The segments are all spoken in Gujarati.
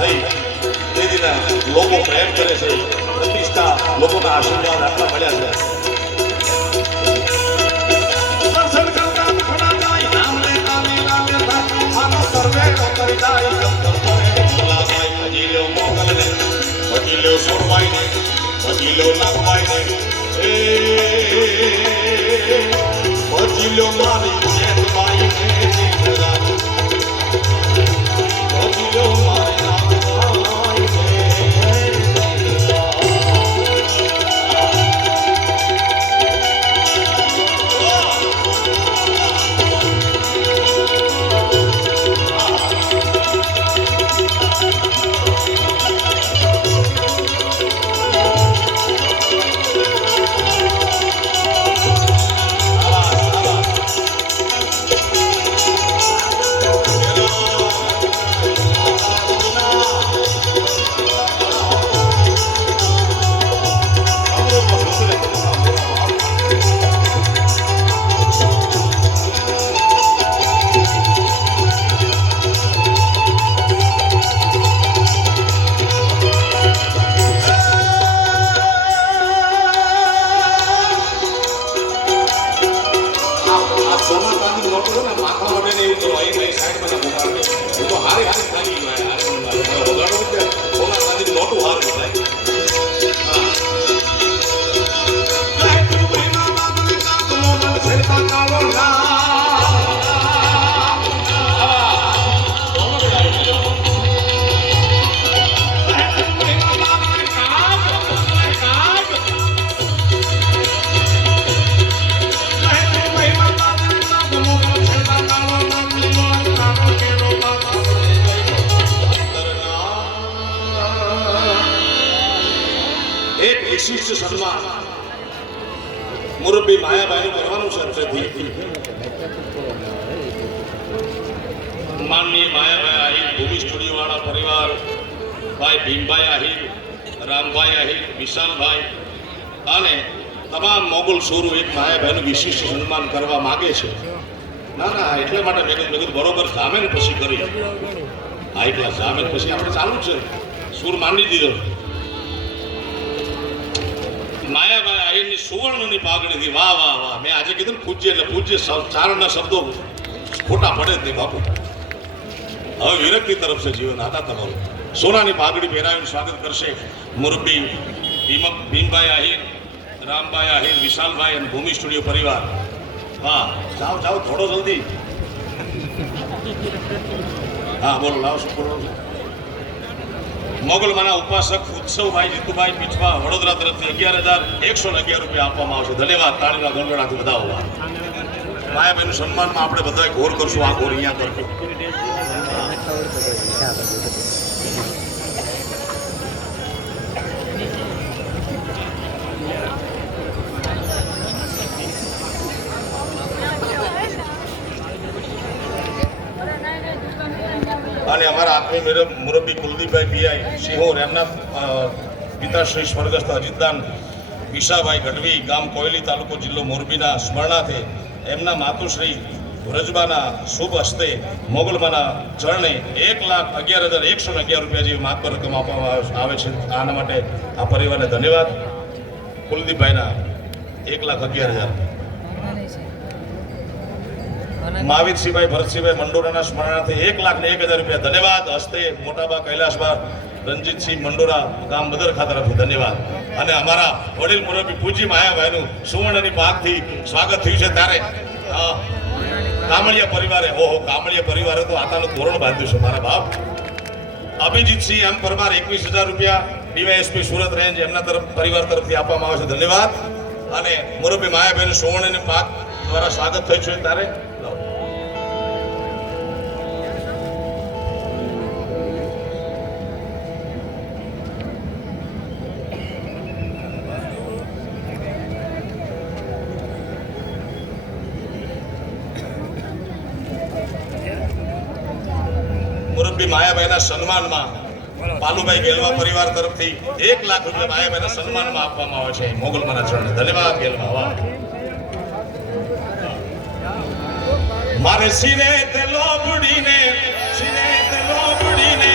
થઈ તેના લોકો પ્રેમ કરે છે, પ્રતિષ્ઠા લોકોના આશીર્વાદ આટલા મળ્યા છે. વિશિષ્ટ સન્માન મુરબ્બી માયાબાઈનું કરવાનું છે અંતરેથી. માનનીય માયાબાઈ આહિર, ભૂમિ સ્ટુડિયો વાળા પરિવાર, ભાઈ ભીમભાઈ આહિર, રામભાઈ આહિર, વિશાલભાઈ અને તમામ મોગલ સોરો એક માયાબાઈનું વિશિષ્ટ સન્માન કરવા માગે છે. ના ના, એટલે માટે મેં કીધું બરોબર જામેન પછી કરી. હા, એટલા જામેન પછી આપણે ચાલુ છે, સુર માંડી દીધો. માયાભાઈ આહિરની સુવર્ણની પાઘડીથી વાહ વાહ વાહ. મેં આજે કીધું પૂજ્ય એટલે પૂજ્ય ચારણના શબ્દો ખોટા પડે જ નહીં બાપુ. હવે વિરક્તિ તરફ છે જીવન. આતા તમારું સોનાની પાઘડી પહેરાવીને સ્વાગત કરશે મુરબ્બી ભીમભાઈ આહિર, રામભાઈ આહિર, વિશાલભાઈ અને ભૂમિ સ્ટુડિયો પરિવાર. હા, જાઓ જાઓ, થોડો જલ્દી. હા બોલો, લાવો શું બોલો. મોગલમાના ઉપાસક ઉત્સવભાઈ જીતુભાઈ પીછવા વડોદરા તરફથી 11,111 રૂપિયા આપવામાં આવશે. ધન્યવાદ. તાળીના ગણગણાથી વધાવો. માયાબેનનું સન્માનમાં આપણે બધા ઘોર કરશું. આ ઘોર અહીંયા કરશું. અને અમારા આત્મીય મુરબ્બી કુલદીપભાઈ પીઆઈ સિહોર, એમના પિતાશ્રી સ્વર્ગસ્થ અજીતદાન વિશાભાઈ ગઢવી, ગામ કોયલી, તાલુકો જિલ્લો મોરબીના સ્મરણાર્થે એમના માતુશ્રી વ્રજબાના શુભ હસ્તે મોગલમાના ચરણે 1,11,111 રૂપિયા જેવી માતબર રકમ આપવામાં આવે છે. આના માટે આ પરિવારને ધન્યવાદ. કુલદીપભાઈના 1,11,000. માવિતસિંહભાઈ ભરતસિંહભાઈ મંડોરાના સ્મરણાર્થે 1,01,000 રૂપિયા. ધન્યવાદ. હસ્તે મોટાબા કૈલાસબા રણજીતસિંહ મંડોરા, ગામ બદરખા તરફથી ધન્યવાદ. અને અમારા વડીલ મુરબ્બી પૂજી માયાભાઈનું સુવર્ણની પાકથી સ્વાગત થયું છે. ત્યારે કામળિયા પરિવારે, ઓહો, કામળિયા પરિવારે તો આતાનું ધોરણ બાંધ્યું છે મારા બાપ. અભિજીતસિંહ એમ પરમાર 21,000 રૂપિયા ડીવાયએસપી સુરત રેન્જ, એમના પરિવાર તરફથી આપવામાં આવે છે. ધન્યવાદ. અને મુરબ્બી માયાભાઈનું સુવર્ણની પાક દ્વારા સ્વાગત થયું છે. ત્યારે મુરબ્બી માયાભાઈના સન્માનમાં પાલુભાઈ ગેલવા પરિવાર તરફથી 1 લાખ રૂપિયા માયાભાઈના સન્માનમાં આપવામાં આવે છે મોગલમાના ચરણે. ધન્યવાદ ગેલવા. વાહ. મારે સિરે તે લોબડીને, સિરે તે લોબડીને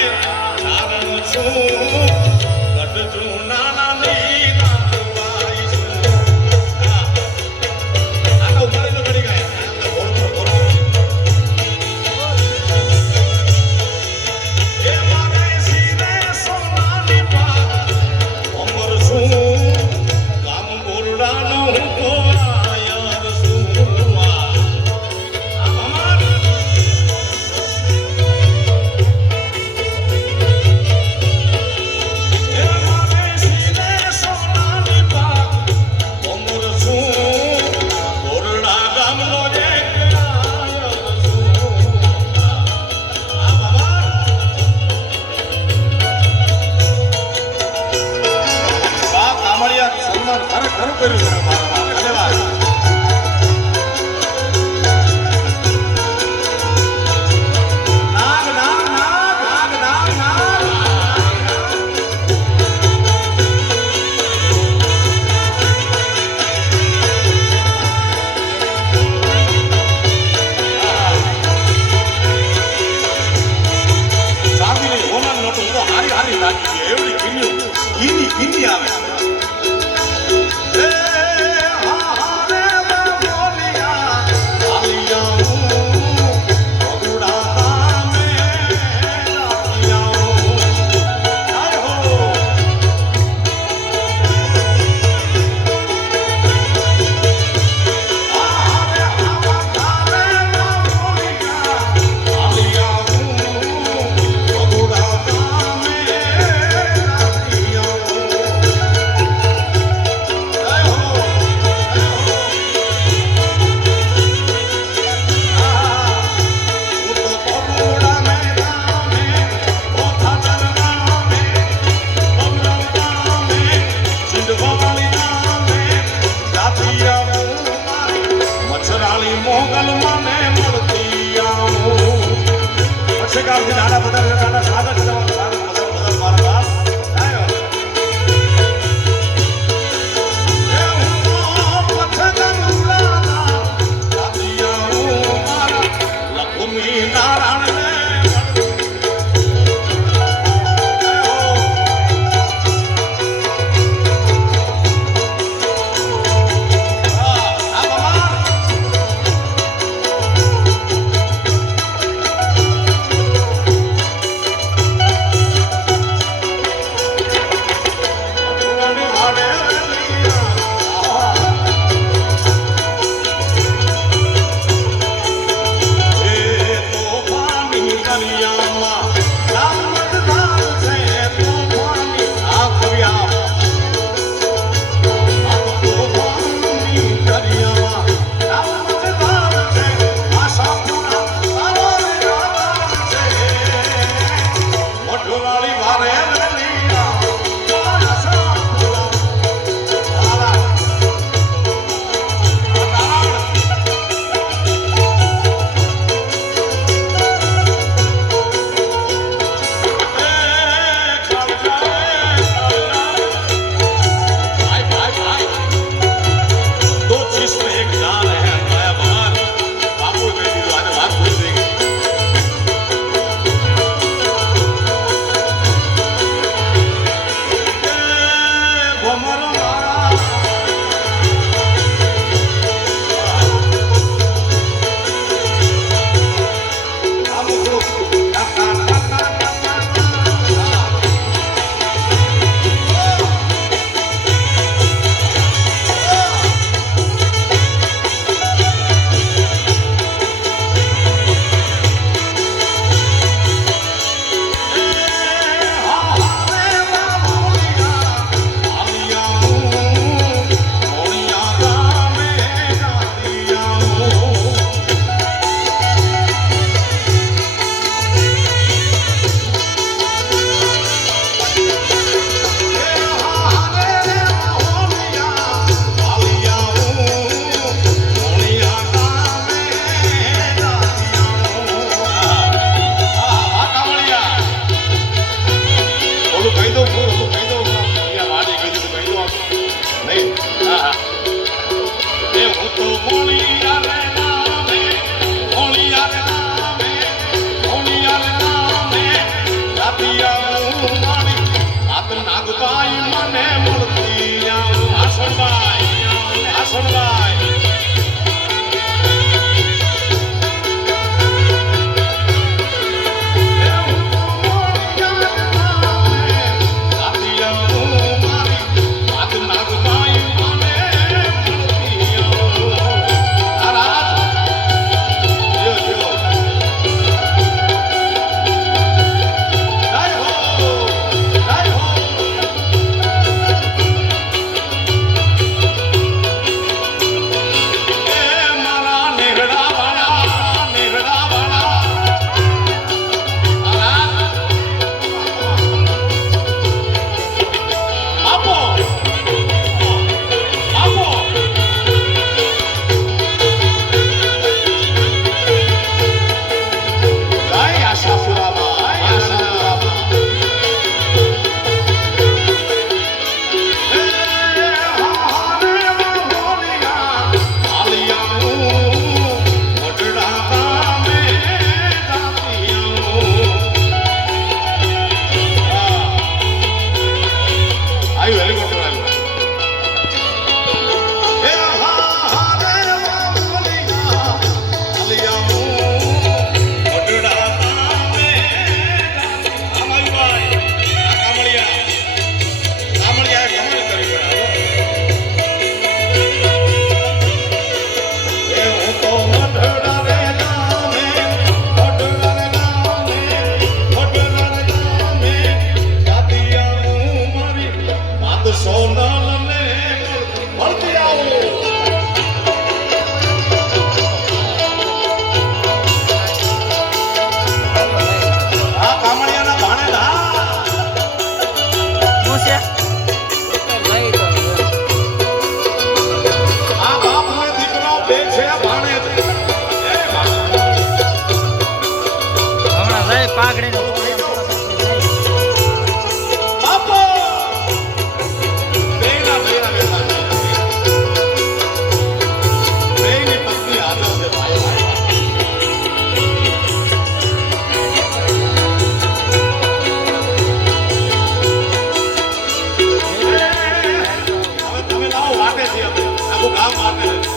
છીએ અમે આખું ગામ હાથે